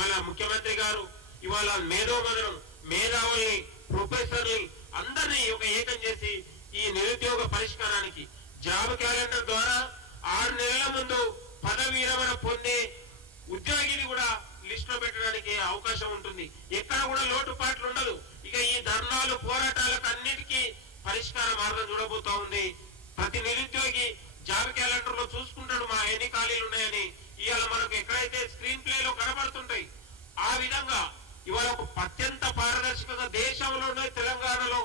ఇవాళ ముఖ్యమంత్రి గారు ఇవాళ మేధావుల్ని ప్రొఫెసర్ని అందరినీ ఒక ఏకం చేసి ఈ నిరుద్యోగ పరిష్కారానికి జాబ్ క్యాలెండర్ ద్వారా 6 నెలల ముందు పదవి విరమణ పొందే ఉద్యోగిని కూడా లిస్ట్ లో పెట్టడానికి అవకాశం ఉంటుంది. ఎక్కడ కూడా లోటుపాట్లు ఉండదు. ఇక ఈ ధర్నాలు పోరాటాలకు అన్నిటికీ పరిష్కార మార్గం చూడబోతా ఉంది. ప్రతి నిరుద్యోగి జాబ్ క్యాలెండర్ లో చూసుకుంటాడు మా ఎన్ని ఖాళీలు ఉన్నాయని. ఇవాళ మనకు ఎక్కడైతే స్క్రీన్ ప్లే లో కనబడుతుంటాయి ఆ విధంగా ఇవాళ ఒక అత్యంత పారదర్శకంగా దేశంలోనే తెలంగాణలో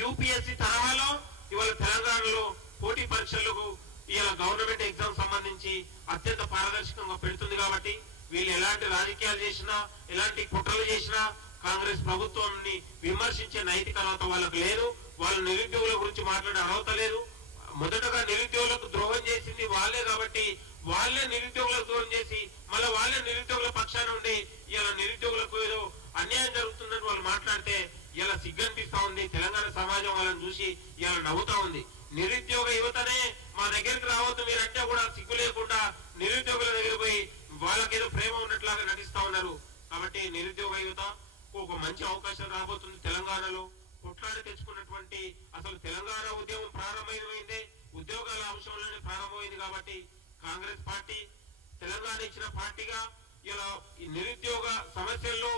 యూపీఎస్సీ తరహాలో ఇవాళ తెలంగాణలో పోటీ పరీక్షలకు ఇవాళ గవర్నమెంట్ ఎగ్జామ్ సంబంధించి అత్యంత పారదర్శకంగా పెడుతుంది. కాబట్టి వీళ్ళు ఎలాంటి రాజకీయాలు చేసినా ఎలాంటి కుట్రలు చేసినా కాంగ్రెస్ ప్రభుత్వాన్ని విమర్శించే నైతిక అర్హత వాళ్ళకు లేదు. వాళ్ళ నిరుద్యోగుల గురించి మాట్లాడే అర్హత లేదు. మొదటగా నిరుద్యోగులకు ద్రోహం చేసింది వాళ్ళే కాబట్టి వాళ్ళే నిరుద్యోగులకు ద్రోహం చేసి మళ్ళీ వాళ్ళే నిరుద్యోగుల పక్షాన ఉండి ఇలా నిరుద్యోగులకు ఏదో అన్యాయం జరుగుతుందని వాళ్ళు మాట్లాడితే ఇలా సిగ్గనిపిస్తా ఉంది. తెలంగాణ సమాజం వాళ్ళని చూసి ఇలా నవ్వుతా ఉంది. నిరుద్యోగ యువతనే మా దగ్గరికి రావద్దు మీరంటే కూడా సిగ్గు లేకుండా నిరుద్యోగుల దగ్గర పోయి వాళ్ళకేదో ప్రేమ ఉన్నట్లాగా నటిస్తా ఉన్నారు. కాబట్టి నిరుద్యోగ యువత ఒక మంచి అవకాశం రాబోతుంది. తెలంగాణలో కొట్లాడి తెచ్చుకున్నటువంటి అసలు తెలంగాణ ఉద్యమం ప్రారంభమైందే ఉద్యోగాల అంశంలోనే ప్రారంభమైంది. కాబట్టి కాంగ్రెస్ పార్టీ తెలంగాణ ఇచ్చిన పార్టీగా ఇలా ఈ నిరుద్యోగ సమస్యల్లో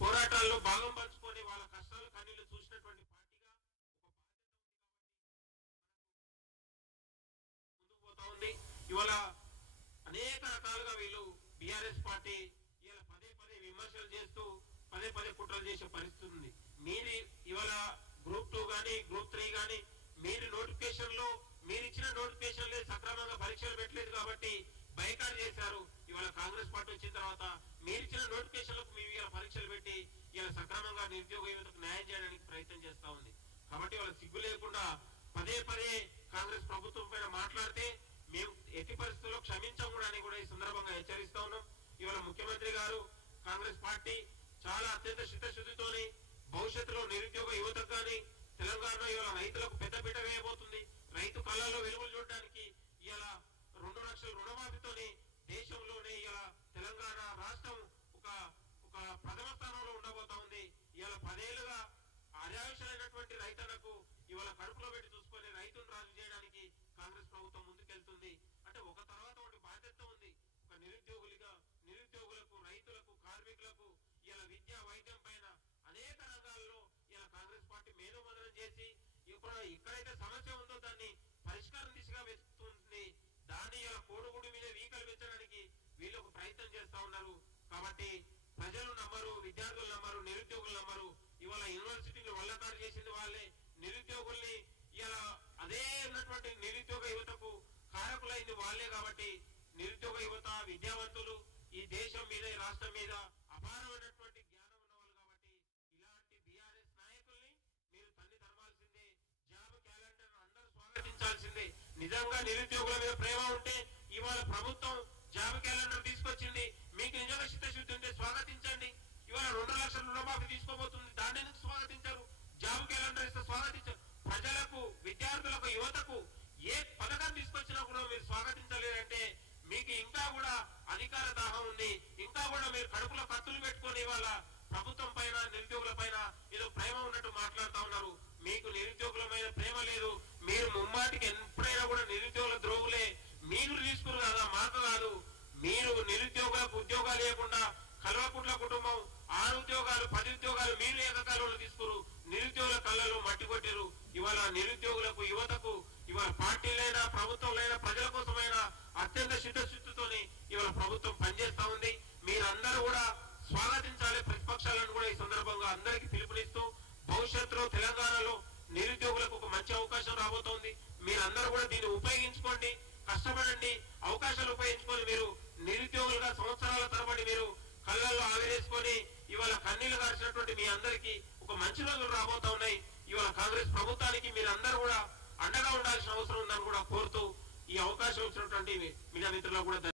పోరాటాల్లో భాగం పంచుకొని వాళ్ళ కష్టాలు కన్నీళ్లు చూసినటువంటి పార్టీగా ముందుకు పోతా ఉంది. ఇవాళ అనేక రకాలుగా వీళ్ళు బీఆర్ఎస్ పార్టీ ఇలా పదే విమర్శలు చేస్తూ పదే కుట్రలు చేసే పరిస్థితి ఉంది. మీరు ఇవాళ గ్రూప్ 2 గానీ గ్రూప్ 3 గానీ మీరు నోటిఫికేషన్ లో మీరు ఇచ్చిన నోటిఫికేషన్ లో సక్రమంగా పరీక్షలు పెట్టలేదు కాబట్టి బైకాట్ చేశారు. ఇవాళ కాంగ్రెస్ పార్టీ వచ్చిన తర్వాత మీరు ఇచ్చిన నోటిఫికేషన్లకు మేము ఇలా పరీక్షలు పెట్టి ఇలా సక్రమంగా నిరుద్యోగ యువతకు న్యాయం చేయడానికి ప్రయత్నం చేస్తా ఉంది. కాబట్టి వాళ్ళ సిగ్గు లేకుండా పదే కాంగ్రెస్ ప్రభుత్వం పైన మాట్లాడితే మేము ఎట్టి పరిస్థితుల్లో క్షమించం కూడా అని కూడా ఈ సందర్భంగా హెచ్చరిస్తా ఉన్నాం. ఇవాళ ముఖ్యమంత్రి గారు కాంగ్రెస్ పార్టీ చాలా అత్యంత చిత్తశుద్ధితోని భవిష్యత్తులో నిరుద్యోగ యువతకు కానీ తెలంగాణలో ఇవాళ రైతులకు పెద్దపీట వేయబోతుంది. రైతు కళ్ళలో వెలుగులు చూడడానికి ఇలా 2 లక్షల రుణమాఫీతోని దేశంలోనే ఇలా తెలంగాణ రాష్ట్రం ఒక ప్రథమ స్థానంలో ఉండబోతా ఉంది. ఇవాళ 10 ఏళ్లుగా అర్యావశమైనటువంటి రైతన్నకు ఇవాళ కడుపులో పెట్టి చూసుకొని రైతును రాజు చేయడానికి కాంగ్రెస్ ప్రభుత్వం ముందుకెళ్తుంది. అంటే ఒక తర్వాత ఒకటి బాధ్యత ఉంది. ఒక నిరుద్యోగులకు రైతులకు కార్మికులకు ఇలా విద్యా వైద్యం పైన అనేక రంగాల్లో ఇలా కాంగ్రెస్ పార్టీ మేధోమథనం చేసి ఇక్కడైతే సమస్య ఉందో దాన్ని పరిష్కారం దిశగా వెతుకుతుంది. దాన్ని ఇలా కోడుగుడి మీద వీకలు పెంచడానికి వీళ్ళకు ప్రయత్నం చేస్తా ఉన్నారు. కాబట్టి ప్రజలు నమ్మరు, విద్యార్థులు నమ్మరు, నిరుద్యోగులు నమ్మరు. ఇవాళ యూనివర్సిటీని వల్లకారు చేసింది వాళ్ళే. నిరుద్యోగుల్ని ఇలా అదే ఉన్నటువంటి నిరుద్యోగ యువతకు కారకులైంది వాళ్ళే. కాబట్టి నిరుద్యోగ యువత విద్యావంతులు ఈ దేశం మీద ఈ రాష్ట్రం మీద అపారమైనటువంటి జ్ఞానం ఉన్నవాళ్ళు. కాబట్టి ఇలాంటి బీఆర్ఎస్ నాయకుల్ని మీరు తన్ని తరమాల్సిందే. జాబ్ క్యాలెండర్ అందరూ స్వాగతించాల్సిందే. నిజంగా నిరుద్యోగుల మీద ప్రేమ ఉంటే ఇవాళ ప్రభుత్వం జాబ్ క్యాలెండర్ తీసుకొచ్చింది. మీకు నిజంగా చిత్తశుద్ధి ఉంటే స్వాగతించండి. ఇవాళ 2 లక్షల రుణమాఫీ తీసుకోబోతుంది. దాన్ని ఎందుకు స్వాగతించారు? జాబ్ క్యాలెండర్ ఇస్తే స్వాగతించారు. ప్రజలకు విద్యార్థులకు యువతకు ఏ పథకం తీసుకొచ్చినా కూడా మీరు స్వాగతించలేదంటే మీకు ఇంకా కూడా అధికార దాహం ఉంది. ఇంకా కూడా మీరు కడుపులో కత్తులు పెట్టుకొని ఇవాళ ప్రభుత్వం పైన నిరుద్యోగుల పైన ఏదో ప్రేమ ఉన్నట్టు మాట్లాడుతా ఉన్నారు. మీకు నిరుద్యోగుల మీద ప్రేమ లేదు. మీరు ముమ్మాటికి ఎప్పుడైనా కూడా నిరుద్యోగుల ద్రోహులే. మీరు తీసుకురు కదా, మాకు కాదు. మీరు నిరుద్యోగులకు ఉద్యోగాలు లేకుండా కల్వకుంట్ల కుటుంబం 6 ఉద్యోగాలు 10 ఉద్యోగాలు మీరు ఏకకాలంలో తీసుకురు. నిరుద్యోగుల కళ్ళలో మట్టి కొట్టారు. ఇవాళ నిరుద్యోగులకు యువతకు ఇవాళ పార్టీలైనా ప్రభుత్వంలైనా ప్రజల కోసమైనా అత్యంత చిత్తశుద్ధితోని ఇవాళ ప్రభుత్వం పనిచేస్తా ఉంది. మీరందరూ కూడా స్వాగతించాలి. ప్రతిపక్షాలను కూడా ఈ సందర్భంగా అందరికీ పిలుపునిస్తూ భవిష్యత్తులో తెలంగాణలో నిరుద్యోగులకు ఒక మంచి అవకాశం రాబోతోంది. మీరందరూ కూడా దీన్ని ఉపయోగించుకోండి, కష్టపడండి. అవకాశాలు ఉపయోగించుకొని మీరు నిరుద్యోగులుగా సంవత్సరాల తరబడి మీరు కళ్ళల్లో ఆవిరేసుకొని ఇవాళ కన్నీళ్లు గార్చినటువంటి మీ అందరికీ ఒక మంచి రోజులు రాబోతా ఉన్నాయి. ఇవాళ కాంగ్రెస్ ప్రభుత్వానికి మీరందరూ కూడా అండగా ఉండాల్సిన అవసరం ఉందని కూడా కోరుతూ ఈ అవకాశం ఇచ్చినటువంటి మీడియా మిత్రులకు కూడా